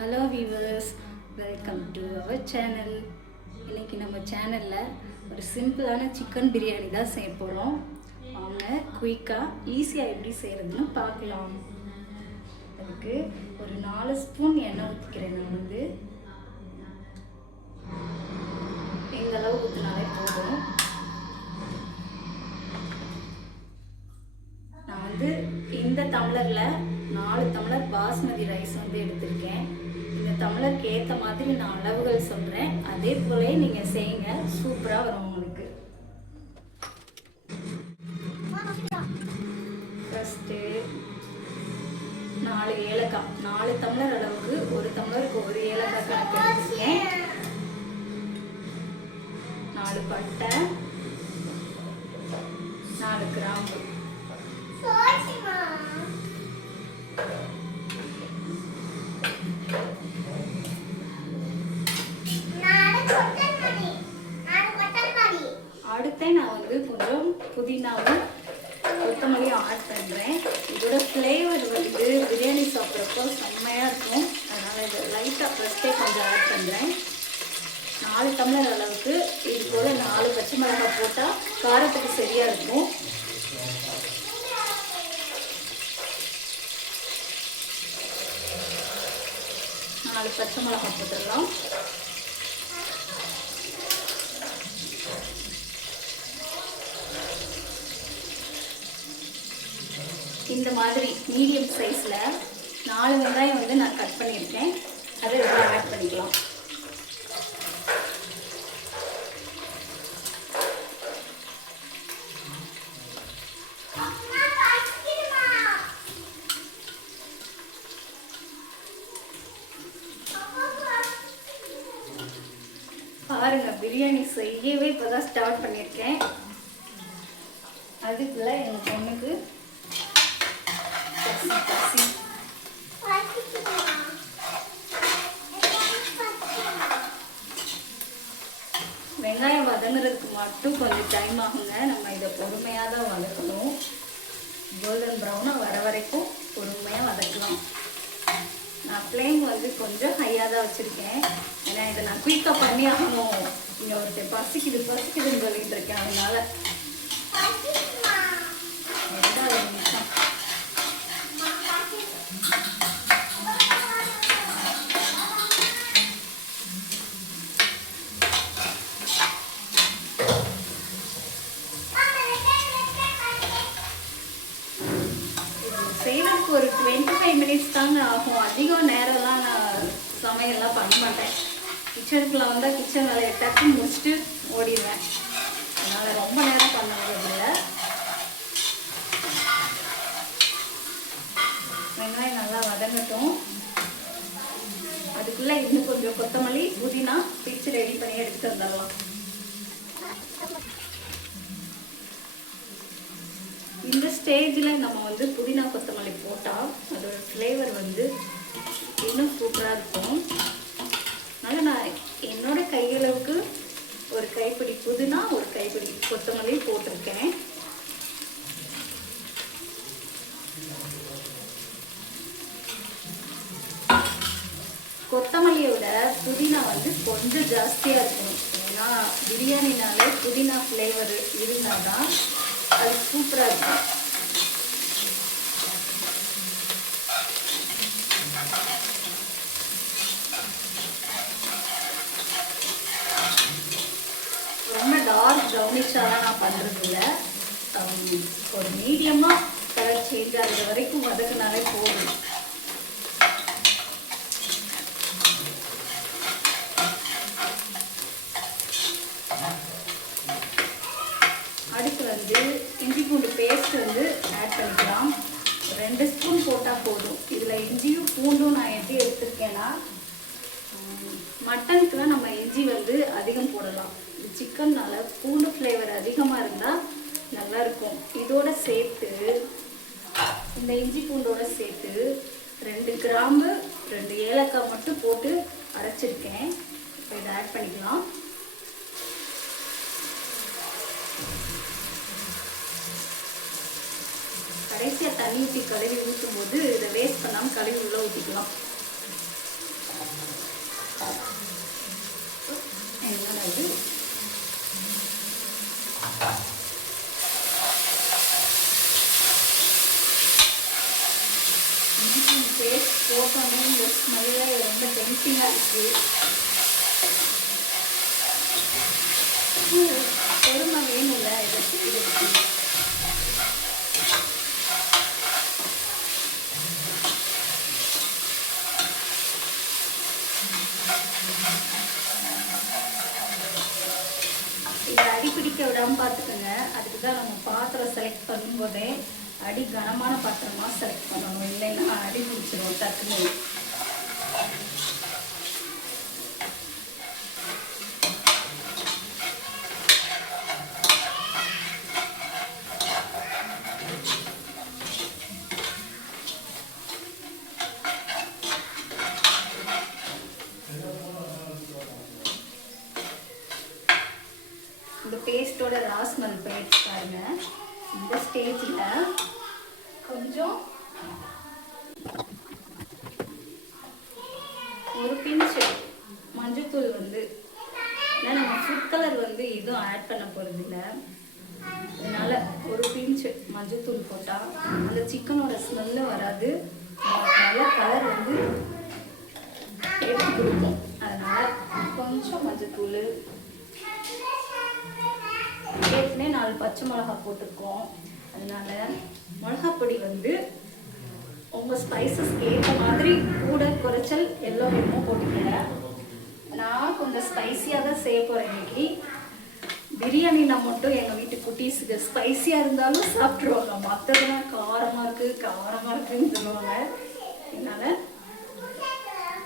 Hello viewers, welcome to our channel. இன்றைக்கி நம்ம சேனலில் ஒரு சிம்பிளான சிக்கன் பிரியாணி தான் செய்ய போகிறோம். வாங்க குயிக்காக ஈஸியாக எப்படி செய்கிறதுன்னு பார்க்கலாம். அதுக்கு ஒரு 4 ஸ்பூன் எண்ணெய் ஊற்றிக்கிறேன். நான் இந்த அளவு ஊற்றினாலே போதும். நான் இந்த டம்ளரில் 4 டம்ளர் பாஸ்மதி ரைஸ் எடுத்திருக்கேன். இந்த டம்ளருக்கு ஏற்ற மாதிரி நான் அளவுகள் சொல்கிறேன். அதே போல நீங்கள் செய்யுங்க, சூப்பராக வரும் உங்களுக்கு. ஃபஸ்ட்டு 4 ஏலக்காய், 4 டம்ளர் அளவுக்கு 1 டம்ளருக்கு 1 ஏலக்காய் கணக்கு எடுத்திருக்கேன். 4 பட்டை, 4 கிராம்பு, அடுத்து நான் கொஞ்சம் புதினாவும் கொத்தமல்லியும் ஆட் பண்ணுறேன். இதோட ஃப்ளேவர் பிரியாணி சாப்பிட்றப்போ செம்மையாக இருக்கும். அதனால் இதை லைட்டாக ஃபஸ்ட்டே கொஞ்சம் ஆட் பண்ணுறேன். 4 டம்ளர் அளவுக்கு இது போல் 4 பச்சை மிளகாய் போட்டால் காரத்துக்கு சரியாக இருக்கும். பச்சை மிளகாய் போட்டுடலாம். இந்த மாதிரி மீடியம் சைஸில் 4 வெங்காயம் நான் கட் பண்ணியிருக்கேன். அதை இதெல்லாம் ஆட் பண்ணிக்கலாம். பாருங்க, பிரியாணி செய்யவே இப்போதான் ஸ்டார்ட் பண்ணியிருக்கேன். அதுக்குள்ள எங்கள் பொண்ணுக்கு வெங்காயம் வதங்குறதுக்கு மட்டும் கொஞ்சம் டைம் ஆகுங்க. நம்ம இதை பொறுமையாக தான் வதக்கணும். கோல்டன் ப்ரௌனாக வர வரைக்கும் பொறுமையாக வதக்கலாம். நான் ஃப்ளேம் கொஞ்சம் ஹையாக தான் வச்சுருக்கேன். ஏன்னா இதை நான் குயிக்காக பண்ணி ஆகணும். இங்கே ஒருத்தர் பசிக்குதுன்னு சொல்லிட்டு இருக்கேன். அதனால செய்யறதுக்கு ஒரு 25 மினிட்ஸ் தாங்க ஆகும். அதிகம் நேரம்லாம் நான் சமையல்லாம் பண்ண மாட்டேன். கிச்சனுக்குள்ள வந்தால் கிச்சன் வேலையை டக்குன்னு முடிச்சுட்டு ஓடிடுவேன். அதனால் ரொம்ப நேரம் பண்ண முடியல. வெங்காயம் நல்லா வதங்கட்டும். அதுக்குள்ளே இன்னும் கொஞ்சம் கொத்தமல்லி புதினா பிச்சு ரெடி பண்ணி எடுத்துட்டு வந்துடலாம். இந்த ஸ்டேஜில் நம்ம புதினா கொத்தமல்லி போட்டால் அதோட ஃப்ளேவர் இன்னும் சூப்பராக இருக்கும். அதனால் நான் என்னோட கையளவுக்கு ஒரு கைப்பிடி புதினா, ஒரு கைப்பிடி கொத்தமல்லி போட்டிருக்கேன். கொத்தமல்லியோட புதினா கொஞ்சம் ஜாஸ்தியாக இருக்கும். ஏன்னா பிரியாணினாலே புதினா ஃப்ளேவர் இருந்தால் தான் அது சூப்பராக இருக்கும். ரொம்ப டார்க் ப்ரௌனிஷாலாம் நான் பண்ணுறது இல்லை. ஒரு மீடியமாக கலர் சேஞ்ச் ஆகிற வரைக்கும் வதக்குனாலே போதும். அடுத்து இஞ்சி பூண்டு பேஸ்ட் ஆட் பண்ணிக்கலாம். 2 ஸ்பூன் போட்டால் போதும். இதில் இஞ்சியும் பூண்டும் நான் எப்படி எடுத்திருக்கேன்னா, மட்டனுக்குலாம் நம்ம இஞ்சி அதிகம் போடலாம். இது சிக்கன்னால பூண்டு ஃப்ளேவர் அதிகமாக இருந்தால் நல்லாயிருக்கும். இதோட சேர்த்து இந்த இஞ்சி பூண்டோட சேர்த்து 2 கிராம்பு 2 ஏலக்காய் மட்டும் போட்டு அரைச்சிருக்கேன். இப்போ இதை ஆட் பண்ணிக்கலாம். கடைசியாக தண்ணி ஊற்றி கழுவி ஊற்றும் போது இதை வேஸ்ட் பண்ணாமல் கழுவி உள்ளே ஊற்றிக்கலாம். இருக்கு. பொறுமை வேணும்ல இதை செய்யறதுக்கு. இதை அடிப்பிடிக்க விடாமல் பார்த்துக்கோங்க. அதுக்கு தான் நம்ம பாத்திரம் செலக்ட் பண்ணும்போதே அடி கனமான பாத்திரமாக செலக்ட் பண்ணணும், இல்லைன்னா அடி பிடிச்சிடும் டக்குன்னு. இந்த பேஸ்டோட ராஸ்மல் போயிடுச்சு பாருங்க. இந்த ஸ்டேஜில் கொஞ்சம் ஒரு பிஞ்சு மஞ்சத்தூள் வந்து, ஏன்னா நம்ம ஃபுட் கலர் வந்து எதுவும் ஆட் பண்ண போகிறது இல்லை, அதனால் ஒரு பிஞ்சு மஞ்சத்தூள் போட்டால் அந்த சிக்கனோட ஸ்மெல்லு வராது, நல்ல கலர் வந்து எடுத்து கொடுக்கும். அதனால் கொஞ்சம் மஞ்சத்தூள், ஏற்கனவே 4 பச்சை மிளகா போட்டிருக்கோம், அதனால மிளகாப்பொடி வந்து உங்கள் ஸ்பைசஸ்க்கு ஏற்ற மாதிரி கூட குறைச்சல் எல்லோ வேணுமோ போட்டுக்கங்க. நான் கொஞ்சம் ஸ்பைஸியாக தான் செய்ய போகிறேன் இன்னைக்கு. பிரியாணினா மட்டும் எங்கள் வீட்டு குட்டீஸுக்கு ஸ்பைஸியாக இருந்தாலும் சாப்பிட்ருவாங்க, மற்றதுலாம் காரமாக இருக்குன்னு சொல்லுவாங்க. அதனால்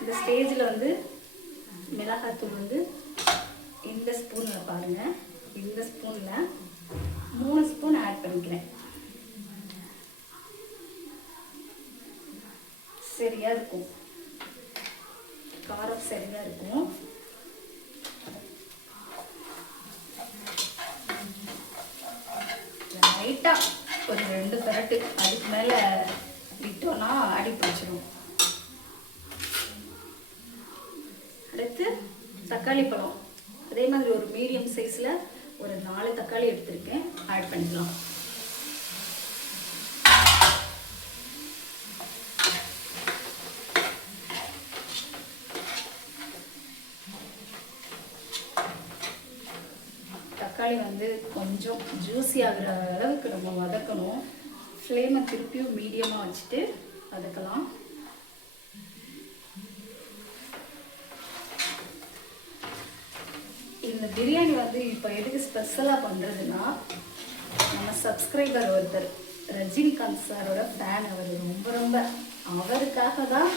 இந்த ஸ்டேஜில் வந்து மிளகாத்தூள் வந்து இந்த ஸ்பூனில் பாருங்கள், இந்த ஸ்பூனில் 3 ஸ்பூன் ஆட் பண்ணிக்கிறேன். சரியா இருக்கும், காரம் சரியா இருக்கும். லைட்டா ஒரு 2 பெரட்டு, அதுக்கு மேல விட்டோம்னா அடி பிடிச்சிடும். அடுத்து தக்காளி பழம், அதே மாதிரி ஒரு மீடியம் சைஸ்ல ஒரு 4 தக்காளி எடுத்திருக்கேன், ஆட் பண்ணிக்கலாம். தக்காளி வந்து கொஞ்சம் ஜூஸி ஆகிற அளவுக்கு நம்ம வதக்கணும். ஃப்ளேமை திருப்பியும் மீடியமாக வச்சுட்டு வதக்கலாம். இந்த பிரியாணி வந்து இப்போ எதுக்கு ஸ்பெஷலாக பண்ணுறதுன்னா, நம்ம சப்ஸ்கிரைபர் ஒருத்தர் ரஜினிகாந்த் சாரோட ஃபேன், அவர் ரொம்ப அவருக்காக தான்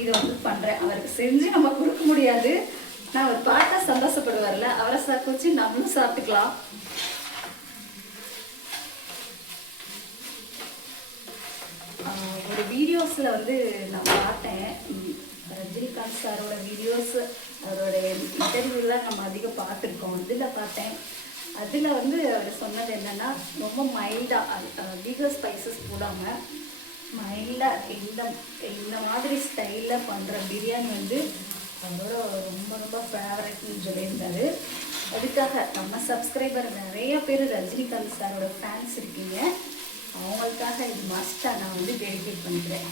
இதை வந்து பண்ணுறேன். அவருக்கு செஞ்சு நம்ம கொடுக்க முடியாது, நான் அவர் பார்த்தா சந்தோஷப்படுவார்ல, அவரை சாப்பிட்டு வச்சு நம்மளும் சாப்பிட்டுக்கலாம். ஒரு வீடியோஸில் வந்து நான் பார்த்தேன், ரஜினிகாந்த் சாரோட வீடியோஸ், அவரோட இன்டர்வியூலாம் நம்ம அதிகம் பார்த்துருக்கோம். அதில் பார்த்தேன், அதில் வந்து அவர் சொன்னது என்னென்னா, ரொம்ப மைல்டாக அதிக ஸ்பைசஸ் போடாமல் மைல்டாக இந்த மாதிரி ஸ்டைலில் பண்ணுற பிரியாணி வந்து அவரோட ரொம்ப ஃபேவரட்னு சொல்லியிருந்தாரு. அதுக்காக நம்ம சப்ஸ்கிரைபர் நிறைய பேர் ரஜினிகாந்த் சாரோட ஃபேன்ஸ் இருக்கீங்க, அவங்களுக்காக இது மஸ்ட்டாக நான் வந்து டெடிகேட் பண்ணிக்கிறேன்.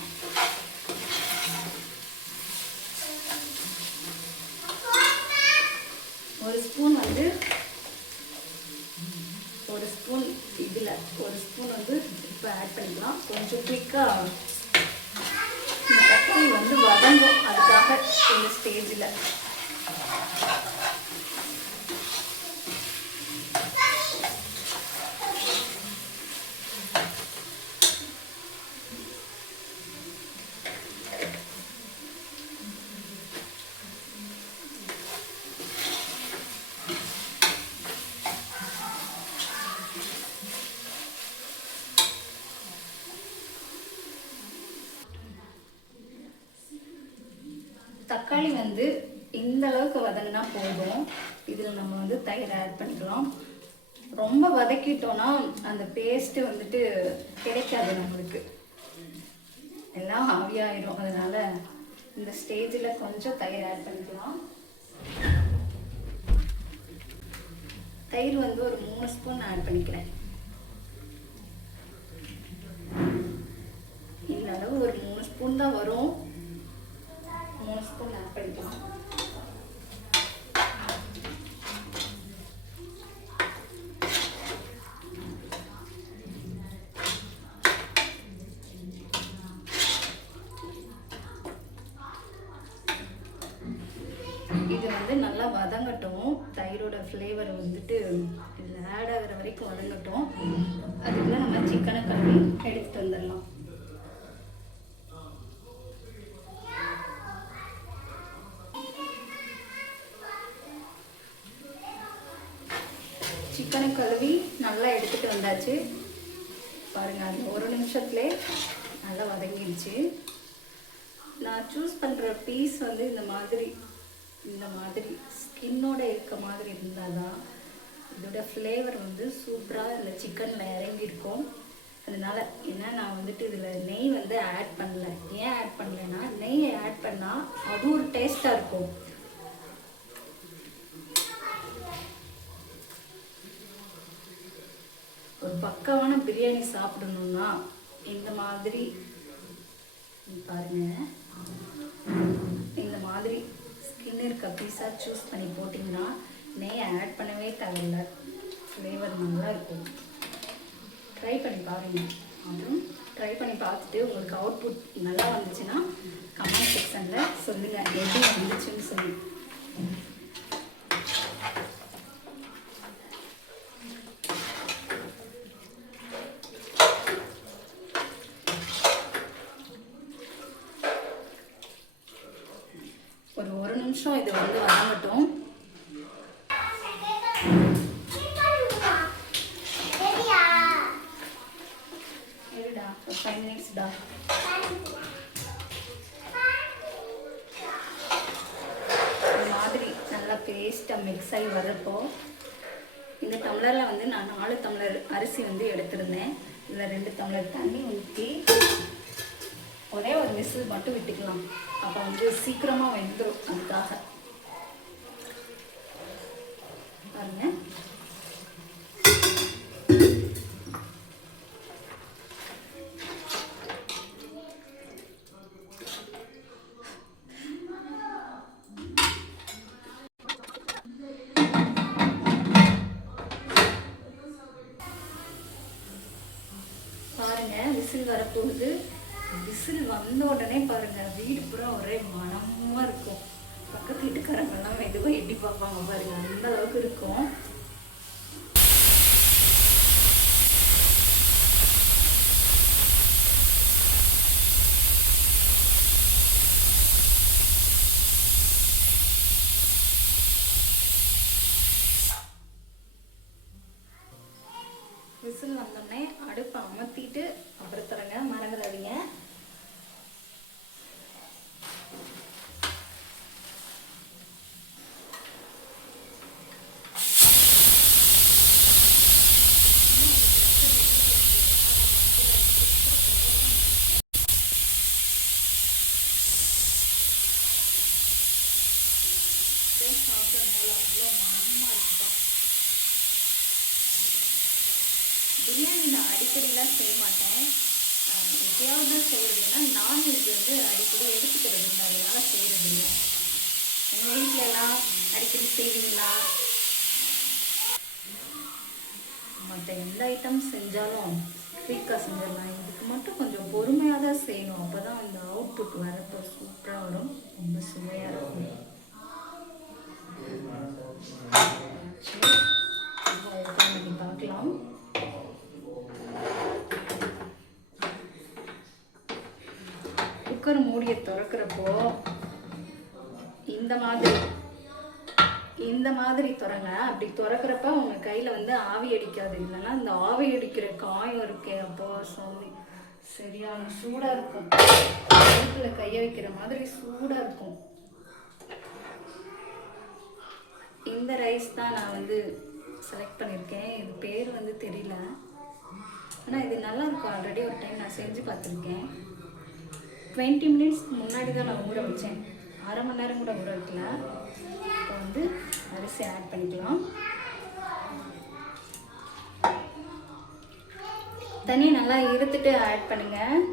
ஒரு ஸ்பூன் வந்து இதில் ஒரு ஸ்பூன் வந்து இப்போ ஆட் பண்ணிக்கலாம். கொஞ்சம் குயிக்காக இந்த தக்காளி வந்து வதங்கும், அதுக்காக இந்த ஸ்டேஜில் தக்காளி வந்து இந்த அளவுக்கு வதங்கினா போதும். இதில் நம்ம வந்து தயிர் ஆட் பண்ணிக்கலாம். ரொம்ப வதக்கிட்டோன்னா அந்த பேஸ்ட்டு வந்துட்டு கிடைக்காது நம்மளுக்கு, எல்லாம் ஆவியாயிடும். அதனால் இந்த ஸ்டேஜில் கொஞ்சம் தயிர் ஆட் பண்ணிக்கலாம். தயிர் வந்து ஒரு 3 ஸ்பூன் ஆட் பண்ணிக்கிறேன். இந்த அளவு ஒரு 3 ஸ்பூன் தான் வரும், 3 ஸ்பூன் ஆட் பண்ணிக்கலாம். இது வந்து நல்லா வதங்கட்டும். தயிரோட ஃப்ளேவர் வந்துட்டு இதில் ஆட் ஆகிற வரைக்கும் வதங்கட்டும். அதுக்குள்ள நம்ம சிக்கனை கழுவி எடுத்துட்டு வந்துடலாம். சிக்கனை கழுவி நல்லா எடுத்துகிட்டு வந்தாச்சு. பாருங்கள், அது ஒரு நிமிஷத்துலேயே நல்லா வதங்கிடுச்சு. நான் சூஸ் பண்ணுற பீஸ் வந்து இந்த மாதிரி ஸ்கின்னோட இருக்க மாதிரி இருந்தால் தான் இதோட ஃப்ளேவர் வந்து சூப்பராக இந்த சிக்கனில் இறங்கியிருக்கும். அதனால் என்ன நான் வந்துட்டு இதில் நெய் வந்து ஆட் பண்ணல. ஏன் ஆட் பண்ணலைன்னா, நெய்யை ஆட் பண்ணால் அது ஒரு டேஸ்ட்டாக இருக்கும். ஒரு பக்காவான பிரியாணி சாப்பிடணுன்னா இந்த மாதிரி பாருங்க, இந்த மாதிரி ஸ்கின் இருக்க பீஸாக சூஸ் பண்ணி போட்டிங்கன்னா நெய் ஆட் பண்ணவே தேவையில்லை. ஃப்ளேவர் நல்லா இருக்கும். ட்ரை பண்ணி பாருங்கள். அதுவும் ட்ரை பண்ணி பார்த்துட்டு உங்களுக்கு அவுட்புட் நல்லா வந்துச்சுன்னா கமெண்ட் செக்ஷனில் சொல்லுங்கள் எப்படி வந்துச்சுன்னு சொல்லி. ஒரு நிமிஷம் இது வந்து வதங்கட்டும். சரிடா, ஒரு 5 மினிட்ஸ்டா. இந்த மாதிரி நல்லா பேஸ்ட்டாக மிக்ஸ் ஆகி வர்றப்போ இந்த டம்ளரில் வந்து நான் 4 டம்ளர் அரிசி வந்து எடுத்திருந்தேன். இதில் 2 டம்ளர் தண்ணி ஊற்றி ஒரே ஒரு விசில் மட்டும் விட்டுக்கலாம். அப்போ வந்து சீக்கிரமாக வெந்துடும். அதுக்காக பாருங்க. பாருங்க, விசில் வரப்போகுது. விசில் வந்த உடனே பாருங்கள், வீடு பூரா ஒரே மனமாக இருக்கும். பக்கத்து வீட்டுக்காரங்கெல்லாம் மெதுவாக எட்டி பார்ப்பாங்க பாருங்கள், அந்த அளவுக்கு இருக்கும். விசில் வந்தோடனே அடுப்பை அமர்த்திட்டு அப்புறம் தரங்க, மறந்துடாதீங்க. பிரியாணி நான் அடிக்கடிலாம் செய்ய மாட்டேன். எப்பயாவது தான் செய்கிறதுன்னா நான்வெஜ் வந்து அடிக்கடி எடுத்துக்கிறது இல்லை, அதனால் செய்கிறது இல்லை. எங்கள் வீட்டிலலாம் அடிக்கடி செய்வீங்களா? மற்ற எந்த ஐட்டம் செஞ்சாலும் குயிக்காக செஞ்சிடலாம். இதுக்கு மட்டும் கொஞ்சம் பொறுமையாக தான் செய்யணும். அப்போ தான் அந்த அவுட்புட் வரப்போ சூப்பராக வரும், ரொம்ப சுவையாக இருக்கும். பண்ணி பார்க்கலாம். குக்கர் மூடியை திறக்கிறப்போ இந்த மாதிரி திறங்க. அப்படி திறக்கிறப்ப உங்கள் கையில் வந்து ஆவி அடிக்காது. இல்லைன்னா இந்த ஆவி அடிக்கிற காயம் இருக்கே, அப்போ சாமி சரியான சூடாக இருக்கும். அடுப்பில் கையை வைக்கிற மாதிரி சூடாக இருக்கும். இந்த ரைஸ் தான் நான் வந்து செலக்ட் பண்ணியிருக்கேன். இது பேர் வந்து தெரியல, ஆனால் இது நல்லா இருக்கும். ஆல்ரெடி ஒரு டைம் நான் செஞ்சு பார்த்துருக்கேன். 20 மினிட்ஸ்க்கு முன்னாடி தான் நான் ஊற வச்சேன். அரை மணி நேரம் கூட ஊற வைக்கல. இப்போ வந்து அரிசி ஆட் பண்ணிக்கலாம். தண்ணி நல்லா இருத்துட்டு ஆட் பண்ணுங்கள்.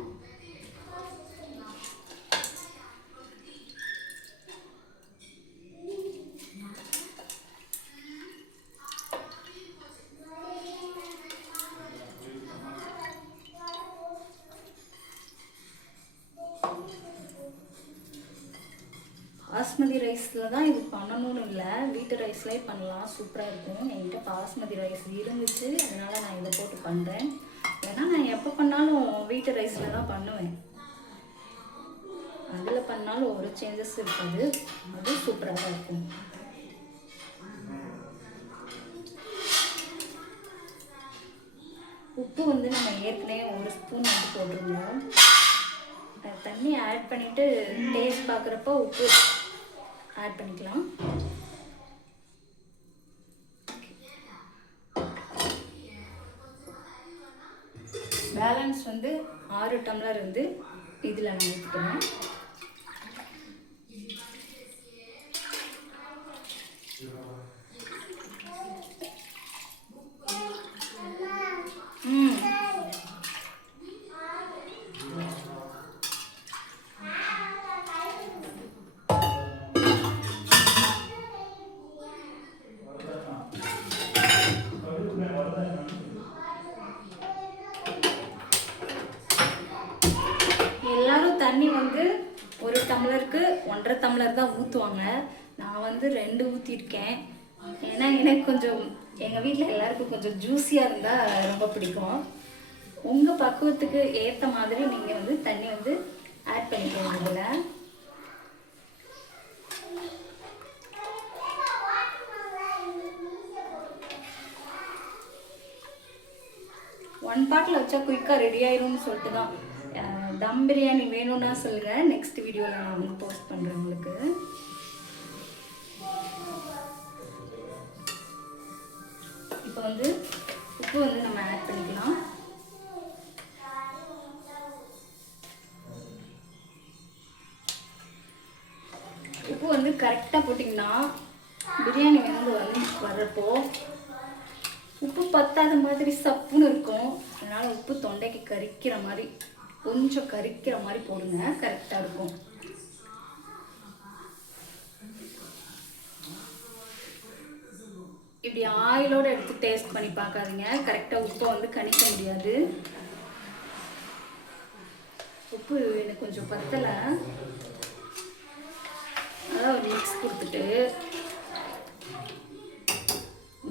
பாஸ்மதி ரைஸில் தான் இது பண்ணணும்னு இல்லை, வீட்டு ரைஸ்லேயே பண்ணலாம், சூப்பராக இருக்கும். என்கிட்ட பாஸ்மதி ரைஸ் இருந்துச்சு, அதனால் நான் இதை போட்டு பண்ணுறேன். ஏன்னா நான் எப்போ பண்ணாலும் வீட்டு ரைஸில் தான் பண்ணுவேன். அதில் பண்ணாலும் ஒரு சேஞ்சஸ் இருக்காது, அது சூப்பராக தான் இருக்கும். உப்பு வந்து நம்ம ஏற்கனவே 1 ஸ்பூன் வந்து போட்டிருந்தோம். தண்ணி ஆட் பண்ணிவிட்டு டேஸ்ட் பார்க்குறப்போ உப்பு ஆட் பண்ணிக்கலாம். பேலன்ஸ் வந்து 6 டம்ளர் வந்து இதில் நான் ஊற்றிக்கிறேன். தண்ணி வந்து 1 டம்ளருக்கு 1.5 டம்ளர் தான் ஊற்றுவாங்க. நான் வந்து 2 ஊற்றிருக்கேன். ஏன்னா எனக்கு கொஞ்சம் எங்கள் வீட்டில் எல்லாருக்கும் கொஞ்சம் ஜூஸியாக இருந்தால் ரொம்ப பிடிக்கும். உங்கள் பக்குவத்துக்கு ஏற்ற மாதிரி நீங்கள் வந்து தண்ணி வந்து ஆட் பண்ணிக்கோங்க. இதில் ஒன் பாட்டில் வச்சா குயிக்காக ரெடி ஆயிரும்னு சொல்லிட்டு தான். தம் பிரியாணி வேணும்னா சொல்லுங்கள், நெக்ஸ்ட் வீடியோவில் நான் வந்து போஸ்ட் பண்ணுறேன் உங்களுக்கு. இப்போ வந்து உப்பு வந்து நம்ம ஆட் பண்ணிக்கலாம். உப்பு வந்து கரெக்டாக போட்டிங்கன்னா பிரியாணி வந்து வர்றப்போ உப்பு பத்தாத மாதிரி சப்புன்னு இருக்கும். அதனால் உப்பு தொண்டைக்கு கரிக்கிற மாதிரி, கொஞ்சம் கரிக்கிற மாதிரி போடுங்க, கரெக்டாக இருக்கும். இப்படி ஆயிலோடு எடுத்து டேஸ்ட் பண்ணி பார்க்காதீங்க, கரெக்டாக உப்பை வந்து கணிக்க முடியாது. உப்பு எனக்கு கொஞ்சம் பத்தலை, அதான் ஒரு மிக்ஸ் கொடுத்துட்டு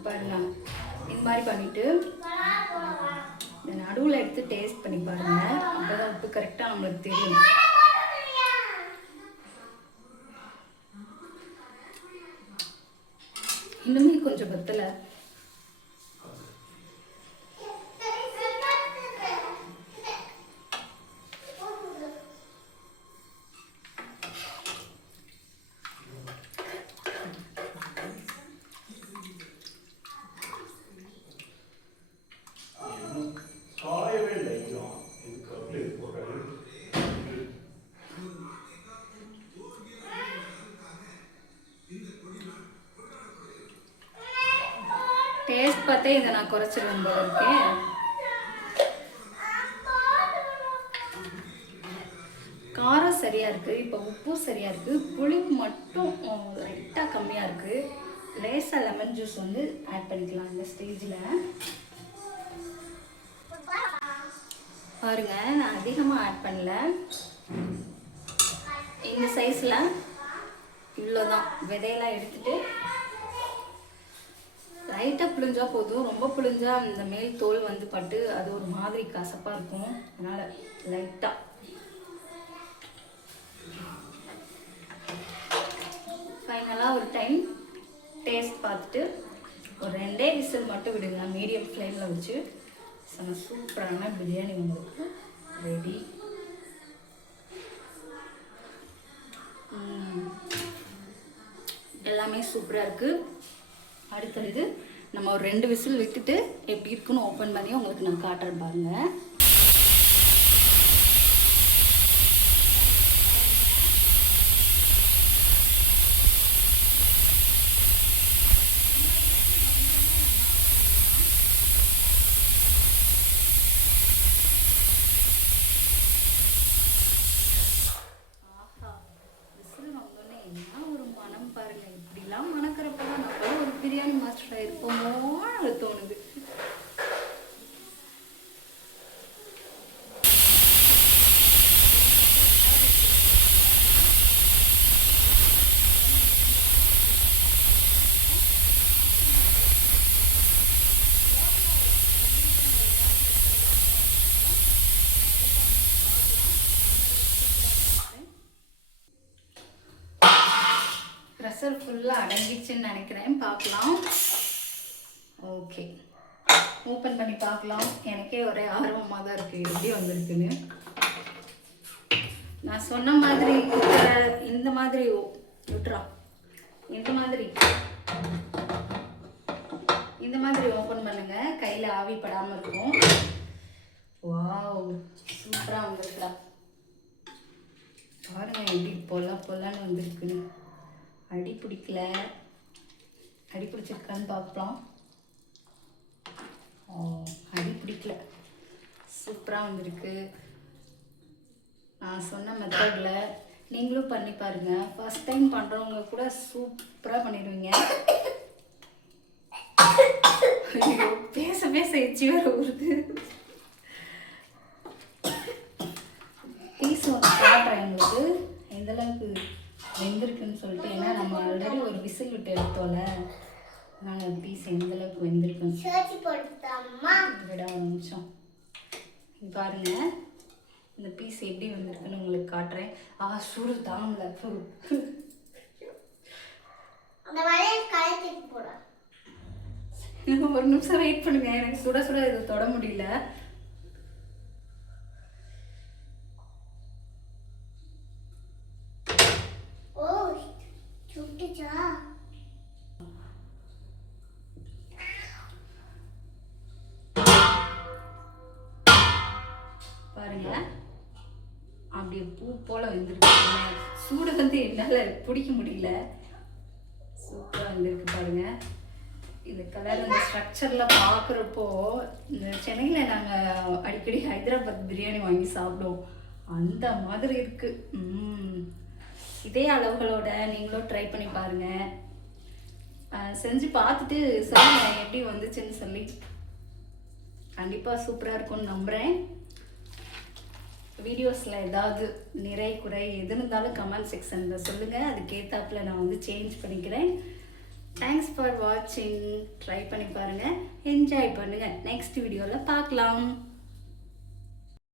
பாருங்க, இந்த மாதிரி பண்ணிவிட்டு நடுவில் எடுத்து டேஸ்ட் பண்ணி பாருங்கள். அப்போ தான் உப்பு கரெக்டாக நம்மளுக்கு தெரியும். இன்னுமே கொஞ்சம் பத்தலை. டேஸ்ட் பார்த்தே இதை நான் குறைச்சிருவேன் போல இருக்கேன். காரம் சரியாக இருக்குது, இப்போ உப்பும் சரியாக இருக்குது, புளிப்பு மட்டும் லைட்டாக கம்மியாக இருக்குது. லேசாக லெமன் ஜூஸ் வந்து ஆட் பண்ணிக்கலாம் இந்த ஸ்டேஜில். பாருங்க, நான் அதிகமாக ஆட் பண்ணல, இந்த சைஸில் இவ்வளோதான். விதையெல்லாம் எடுத்துட்டு லைட்டாக புளிஞ்சா போதும், ரொம்ப புளிஞ்சா இந்த மேல் தோல் வந்து பட்டு அது ஒரு மாதிரி கசப்பாக இருக்கும். அதனால் லைட்டாக ஃபைனலாக ஒரு டைம் டேஸ்ட் பார்த்துட்டு ஒரு 2 விசில் மட்டும் விடுங்க, மீடியம் ஃப்ளேமில் வச்சு. சூப்பரான பிரியாணி உங்களுக்கு ரெடி. எல்லாமே சூப்பராக இருக்குது. அடுத்தது நம்ம ஒரு 2 விசில் விட்டுட்டு எப்படி இருக்குன்னு ஓப்பன் பண்ணி உங்களுக்கு நான் காட்டுறேன் பாருங்கள். பிரியாணி மாஸ்டராக இருப்போமோன்னு தோணுது. ப்ரெஷர் ஃபுல்லாக அடங்கிடுச்சுன்னு நினைக்கிறேன். பார்க்கலாம். ஓகே, ஓப்பன் பண்ணி பார்க்கலாம். எனக்கே ஒரே ஆர்வமாக தான் இருக்குது எப்படி வந்திருக்குன்னு. நான் சொன்ன மாதிரி இந்த மாதிரி விட்டுறா இந்த மாதிரி ஓப்பன் பண்ணுங்க, கையில் ஆவி படாமல் இருக்கும். வாவ், சூப்பராக வந்திருக்கலாம். பாருங்க எப்படி பொல்லான்னு வந்திருக்குன்னு. அடி பிடிக்கல, அடி பிடிச்சிருக்கான்னு பார்க்கலாம். அடி பிடிக்கல, சூப்பராக வந்திருக்கு. நான் சொன்ன மெத்தடில் நீங்களும் பண்ணி பாருங்கள். ஃபஸ்ட் டைம் பண்ணுறவங்க கூட சூப்பராக பண்ணிடுவீங்க. பேச எச்சி வேற வருது. பீஸ் ஒன்று காட்டுறேன் உங்களுக்கு எந்தளவுக்கு வெந்திருக்குன்னு சொல்லிட்டு. ஏன்னா நம்ம ஆல்ரெடி ஒரு விசில் விட்டு எடுத்தோம்ல, நாங்கள் பீஸ் எந்தளவுக்கு வெந்திருக்குன்னு விட ஒரு நிமிஷம் பாருங்க. இந்த பீஸ் எப்படி வந்திருக்குன்னு உங்களுக்கு காட்டுறேன். சூடு தாங்கல. ஒரு நிமிஷம் வெயிட் பண்ணுங்க, எனக்கு சுட இதை தொட முடியல. பாருங்க, அப்படியே பூ போல வந்துருக்கு. சூடு என்னால் பிடிக்க முடியல. சூப்பராக வந்திருக்கு பாருங்க. இந்த கலர் இந்த ஸ்ட்ரக்சரில் பார்க்குறப்போ, இந்த சென்னையில் நாங்கள் அடிக்கடி ஹைதராபாத் பிரியாணி வாங்கி சாப்பிடுவோம், அந்த மாதிரி இருக்குது. இதே அளவுகளோட நீங்களும் ட்ரை பண்ணி பாருங்கள். செஞ்சு பார்த்துட்டு சொல்லுங்கள் எப்படி வந்துச்சுன்னு சொல்லி. கண்டிப்பாக சூப்பராக இருக்கும்னு நம்புகிறேன். வீடியோஸில் ஏதாவது நிறை குறை எது இருந்தாலும் கமெண்ட் செக்ஷனில் சொல்லுங்கள். அதுக்கேற்றாப்புல நான் சேஞ்ச் பண்ணிக்கிறேன். தேங்க்ஸ் ஃபார் வாட்சிங். ட்ரை பண்ணி பாருங்கள், என்ஜாய் பண்ணுங்கள். நெக்ஸ்ட் வீடியோவில் பார்க்கலாம்.